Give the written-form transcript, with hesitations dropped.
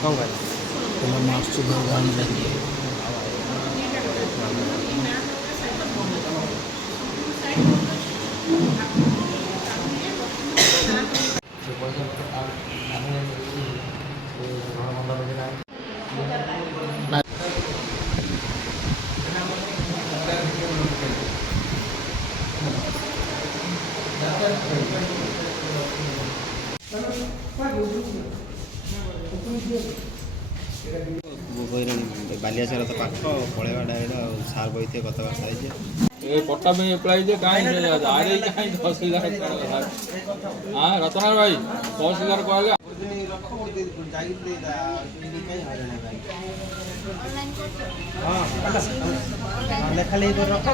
कौन भाई तेरा मास्टर भगवान जाएंगे बालियाचर तो पाख पलैवा डायरेक्ट सार बही कथबार्ता ए पट्टा में अप्लाई जे काई आरे काई 10,000 हां रतनार भाई 10,000 कहले हां लेखा ले रख